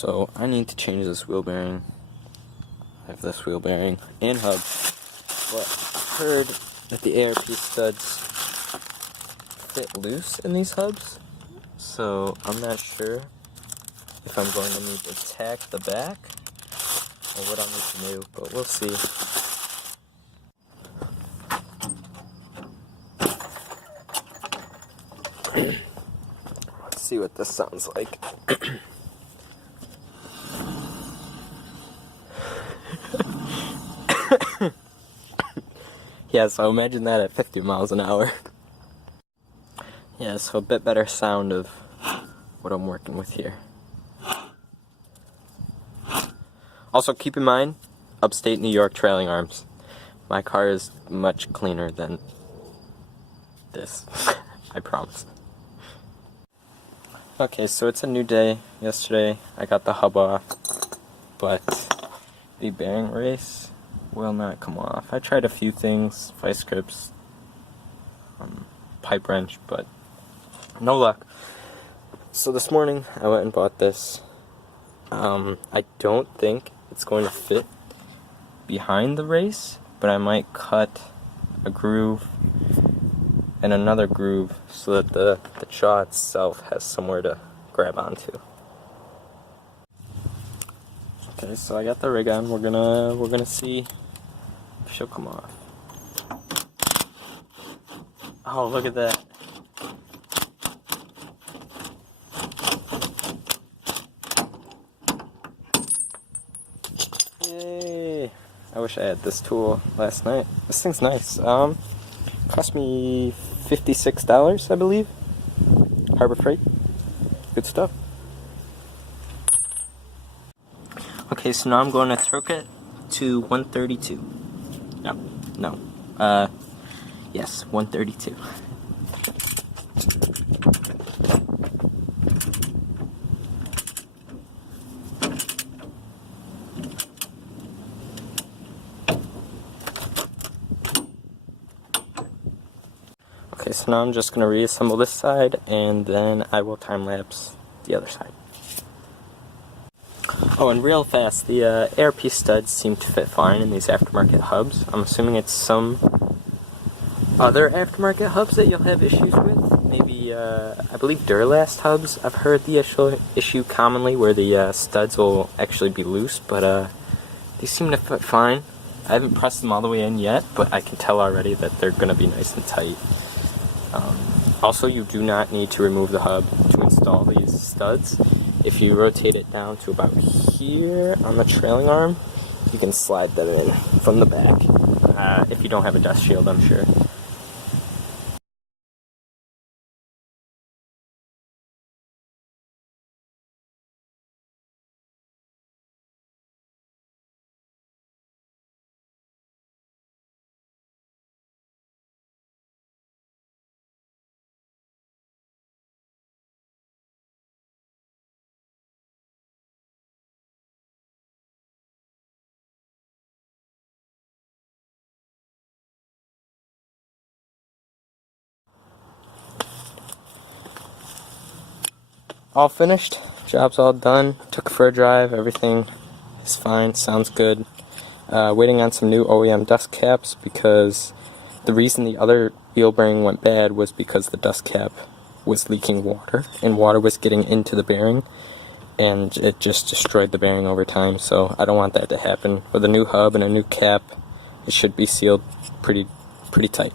So I need to change this wheel bearing. I have this wheel bearing and hub, but I heard that the ARP studs fit loose in these hubs, so I'm not sure if I'm going to need to tack the back or what I'll need to do, but we'll see. Let's see what this sounds like. Yeah, so imagine that at 50 miles an hour. Yeah, so a bit better sound of what I'm working with here. Also, keep in mind, upstate New York trailing arms. My car is much cleaner than this, I promise. Okay, so it's a new day. Yesterday, I got the hub off, but the bearing race will not come off. I tried a few things, vice grips, pipe wrench, but no luck. So this morning I went and bought this. I don't think it's going to fit behind the race, but I might cut a groove and another groove so that the jaw itself has somewhere to grab onto. Okay, so I got the rig on. We're gonna see if she'll come off. Oh, look at that. Yay! I wish I had this tool last night. This thing's nice. Cost me $56, I believe. Harbor Freight. Good stuff. Okay, so now I'm going to torque it to 132. Yes, 132. Okay, so now I'm just going to reassemble this side, and then I will time-lapse the other side. Oh, and real fast, the ARP studs seem to fit fine in these aftermarket hubs. I'm assuming it's some other aftermarket hubs that you'll have issues with. Maybe, I believe Duralast hubs, I've heard the issue commonly where the studs will actually be loose, but these seem to fit fine. I haven't pressed them all the way in yet, but I can tell already that they're going to be nice and tight. Also, you do not need to remove the hub to install these studs. If you rotate it down to about here on the trailing arm, you can slide them in from the back. If you don't have a dust shield, I'm sure. All finished, job's all done, took it for a drive, everything is fine, sounds good. Waiting on some new OEM dust caps because the reason the other wheel bearing went bad was because the dust cap was leaking water, and water was getting into the bearing, and it just destroyed the bearing over time, so I don't want that to happen. With a new hub and a new cap, it should be sealed pretty tight.